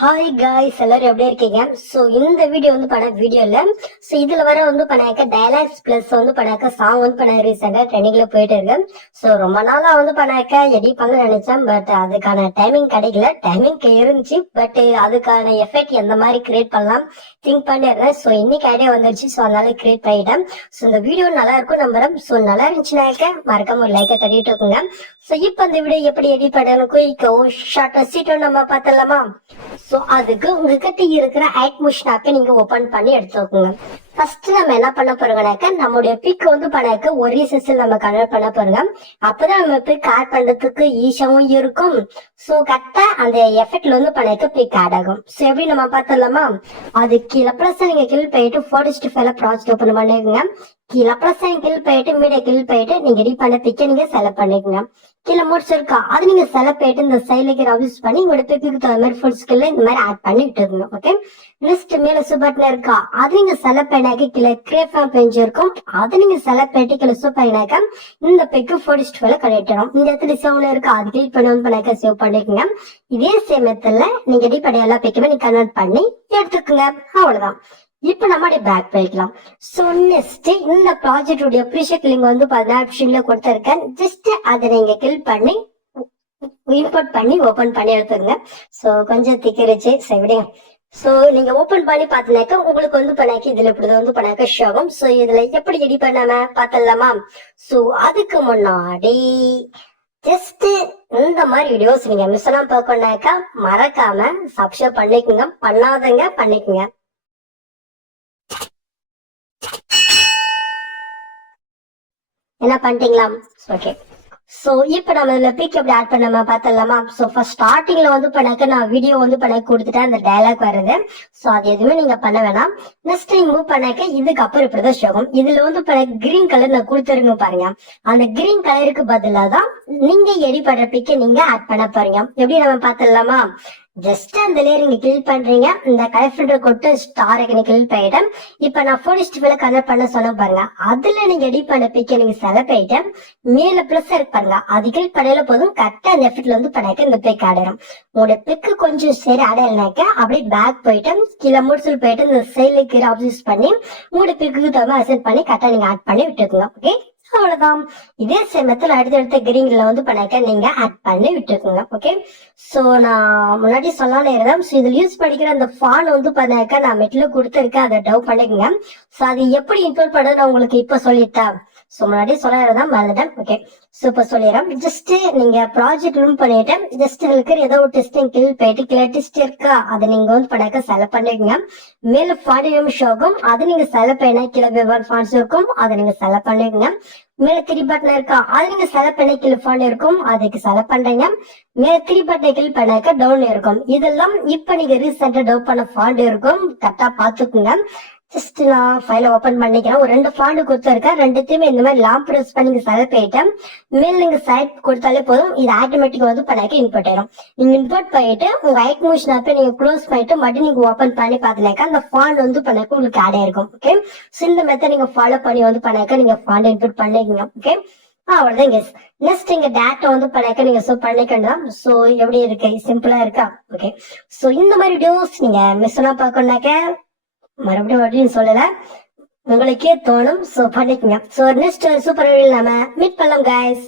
Hi guys, எல்லாரும் எப்படி இருக்கீங்க? சோ இந்த வீடியோ வந்து பண்ண வீடியோ இல்ல. சோ இதுல வர வந்து பண்ணாக்க டயலாக்ஸ் பிளஸ் வந்து பண்ணாக்க சாங் வந்து பண்ண ரீசெண்டா ட்ரெண்டிங்ல போயிட்டு இருக்கு. சோ ரொம்ப நாளா வந்து பண்ணாக்க எடிட் பண்ண நினைச்சேன், பட் அதுக்கான டைமிங் கிடைக்கல. டைமிங் இருந்துச்சு, பட் அதுக்கான எஃபெக்ட் எந்த மாதிரி கிரியேட் பண்ணலாம் திங்க் பண்ணிடுறேன். சோ இன்னைக்கு ஐடியா வந்துருச்சு, சோ அதனால கிரியேட் பண்ணிட்டேன். சோ இந்த வீடியோ நல்லா இருக்கும் நம்புறேன். சோ நல்லா இருந்துச்சுனாக்க மறக்காம ஒரு லைக்கை தட்டிட்டு இருக்குங்க. சோ இப்ப இந்த வீடியோ எப்படி எடிட் பண்ணணும் குயிக்கோ ஷார்ட்டா சீட்டோ நம்ம பார்த்தலாமா? சோ அதுக்கு உங்ககிட்ட இருக்கிற ஐட்மோஷன் ஆப்பை நீங்க ஓபன் பண்ணி எடுத்துக்கோங்க. ஃபர்ஸ்ட் நம்ம என்ன பண்ண போறோம்னாக்க நம்மளுடைய பிக் வந்து பண்ணாக்க ஒரே செஷன் நம்ம கன்வெர்ட் பண்ண போறோம். அப்பதான் நம்ம பிக் ஆட் பண்றதுக்கு ஈஸியாவும் இருக்கும். சோ கரெக்டா அந்த எஃபெக்ட்ல வந்து பண்ணாக்க பிக் ஆட் ஆகும். சோ எப்படி நம்ம பார்த்தலாமா? அது கீழே பிளஸ் நீங்க கிளிக் பண்ணிட்டு 4:5 ப்ராஜெக்ட் ஓபன் பண்ணிக்கோங்க. கீழே பிளஸ் கிளிக் பண்ணிட்டு மீடியா கிளிக் பண்ணிட்டு நீங்க எடிட் பண்ண பிக்கை நீங்க செலக்ட் பண்ணிக்கோங்க. கீழே முடிச்சு இருக்கா அது நீங்க செலக்ட் பண்ணிட்டு இந்த சைட்ல யூஸ் பண்ணி உங்களோட பிக்கு தகுந்த மாதிரி ஃபுல் ஸ்கில்ல இந்த மாதிரி ஆட் பண்ணி விட்டுருங்க. ஓகே, நெக்ஸ்ட் மேல சூப்பர்ல இருக்கா அது நீங்க செலக்ட் பண்ணாக்க கீழே கிரேப் பேஜ் இருக்கும். அது நீங்க செலக்ட் பண்ணிட்டு கீழே சூப்பர் பண்ணாக்க இந்த பிக்கு 4:5 கனெக்ட் ஆகும். இந்த இடத்துல சேவ்ல இருக்கா அது கிளிக் பண்ணி வந்து பண்ணாக்க சேவ் பண்ணிக்கோங்க. இதே சேம் மெத்தட்ல நீங்க எடிட் பண்ண எல்லா பிக்குமே நீங்க கன்வெர்ட் பண்ணி எடுத்துக்கோங்க. அவ்வளவுதான். இப்ப நம்ம பேக் போய்க்கலாம். சோ நெக்ஸ்ட் இந்த ப்ராஜெக்ட் உடைய ப்ரீஷெட் லிங்க் வந்து ஆப்ஷன்ல கொடுத்திருக்கேன். ஜஸ்ட் அதை நீங்க கிளிக் பண்ணி இம்போர்ட் பண்ணி ஓபன் பண்ணி எடுத்துங்க. சோ கொஞ்சம் திக்கிருச்சு, சரி விடுங்க. சோ நீங்க ஓபன் பண்ணி பாத்தீங்கன்னாக்க உங்களுக்கு வந்து பண்ணாக்க இதுல இப்படிதான் வந்து பண்ணாக்க ஷோ ஆகும். சோ இதுல எப்படி எடிட் பண்ணாம பாத்தலாமா? சோ அதுக்கு முன்னாடி ஜஸ்ட் இந்த மாதிரி வீடியோஸ் நீங்க மிஸ் எல்லாம் பார்க்கணும்னாக்கா மறக்காம சப்ஸ்கிரைப் பண்ணிக்கோங்க. பண்ணாதங்க பண்ணிக்கோங்க. என்ன பண்ணிட்டீங்களா? ஓகே. சோ இப்ப நம்ம இதுல பிக் எப்படி ஆட் பண்ணாம பார்த்தலாமா? சோ ஃபர்ஸ்ட் ஸ்டார்டிங்ல வந்து பண்ணாக்க நான் வீடியோ வந்து பண்ண கொடுத்துட்டேன், அந்த டயலாக் வருது. சோ அது எதுவுமே நீங்க பண்ண வேணாம். நெக்ஸ்ட் நீங்க மூவ் பண்ணாக்க இதுக்கு அப்புறம் இப்படிதான் ஷோகும். இதுல வந்து கிரீன் கலர் நான் கொடுத்துருங்க பாருங்க. அந்த கிரீன் கலருக்கு பதிலா தான் நீங்க எடிட் பண்ற பிக்க நீங்க ஆட் பண்ண போறீங்க. எப்படி நம்ம பார்த்தலாமா? ஜஸ்ட் அந்த லேயர் நீங்க கிளிக் பண்றீங்க. இந்த கலர் ஃபில்டர் கொட்டு ஸ்டார் ஐக்கனை கிளிக் பண்ணிட்டேன். இப்ப நான் 4:5 கன்வெர்ட் பண்ண சொன்ன பாருங்க. அதுல நீங்க எடிட் பண்ண பிக்க நீங்க செலக்ட் பண்ணிட்டு மேல பிளஸ் இருக்கு பாருங்க, அது கிளிக் பண்ணல போதும் கரெக்டா அந்த எஃபெக்ட்ல வந்து பண்ணாக்க இந்த பிக் ஆடிடும். உங்களோட பிக்கு கொஞ்சம் சரி அடையலைனாக்க அப்படியே பேக் போயிட்டு கீழே முடிச்சு போயிட்டு இந்த சைட்ல கீழே ஆப்ஸ் பண்ணி உங்களோட பிக்கு தவிர அசெட் பண்ணி கரெக்டா நீங்க ஆட் பண்ணி விட்டுருங்க. ஓகே, அவ்வளவுதான். இதே சேமத்துல அடுத்தடுத்த கிரீன்ல வந்து பண்ணாக்க நீங்க ஆட் பண்ணி விட்டுருக்குங்க. ஓகே, சோ நான் முன்னாடி சொல்லானே இருந்தேன். சோ இதுல யூஸ் பண்ணிக்கிற அந்த ஃபான் வந்து பண்ணாக்க நான் மெட்ல கொடுத்துருக்கேன், அதை டவ் பண்ணிக்கோங்க. சோ அது எப்படி இன்க்ளூட் பண்ணது நான் உங்களுக்கு இப்ப சொல்லிட்டேன். சோ முன்னாடி சொல்லிடுறதான் மறந்துட்டேன். ஓகே, சூப்பர் சொல்லிடுறேன். ஜஸ்ட் நீங்க ப்ராஜெக்ட் ரூம் பண்ணிட்டு ஜஸ்ட் இருக்கிற ஏதோ ஒரு டெஸ்டிங் கிளிக் போயிட்டு கீழே டெஸ்ட் இருக்கா அதை நீங்க வந்து பண்ணாக்க செலக்ட் பண்ணிக்கோங்க. மேல ஃபாண்ட் ஷோக்கும் அது நீங்க செலக்ட் பண்ண கீழே வெவ்வேறு ஃபாண்ட்ஸ் இருக்கும், அதை நீங்க செலக்ட் பண்ணிக்கோங்க. மேல 3 பட்டன் இருக்கா அது நீங்க செலக்ட் பண்ணி கீழே ஃபாண்ட் இருக்கும், அதுக்கு செலக்ட் பண்றீங்க. மேல 3 பட்டனை கிளிக் பண்ணாக்க டவுன் இருக்கும். இதெல்லாம் இப்ப நீங்க ரீசெண்டா டவுன் பண்ண ஃபாண்ட் இருக்கும், கரெக்டா பாத்துக்குங்க. ஜஸ்ட் நான் ஃபைல ஓபன் பண்ணிக்கிறேன். ஒரு 2 ஃபாண்ட் கொடுத்துருக்கேன். ரெண்டுத்தையுமே இந்த மாதிரி லாங் பிரஸ் பண்ணி செலக்ட் பண்ணிட்டேன். மேல நீங்க சைட் கொடுத்தாலே போதும், இது ஆட்டோமேட்டிக் வந்து பண்ணாக்க இன்புட் ஆயிரும். நீங்க இன்புட் பண்ணிட்டு உங்க ஐட் மோஷன் ஆப்பை நீங்க க்ளோஸ் பண்ணிட்டு மறுபடியும் நீங்க ஓபன் பண்ணி பாத்தீங்கன்னாக்கா அந்த ஃபாண்ட் வந்து பண்ணாக்க உங்களுக்கு ஆட் ஆயிருக்கும். ஓகே, சோ இந்த மெத்தட் நீங்க ஃபாலோ பண்ணி வந்து பண்ணாக்க நீங்க ஃபாண்ட் இன்புட் பண்ணிக்கோங்க. ஓகே, அவ்வளவுதான் கெஸ். நெக்ஸ்ட் இங்க டேட்டா வந்து பண்ணாக்க நீங்க சோ பண்ணிக்கலாம். சோ எப்படி இருக்கு, சிம்பிளா இருக்கா? ஓகே, சோ இந்த மாதிரி வீடியோஸ் நீங்க மிஸ் எல்லாம் பார்க்கணும்னாக்க மறுபடியும் சொல்லல, உங்களுக்கே தோணும். சோ பண்ணிக்கங்க. சோ நெக்ஸ்ட் சூப்பர் வீடியோல நாம மீட் பண்ணலாம் கைஸ்.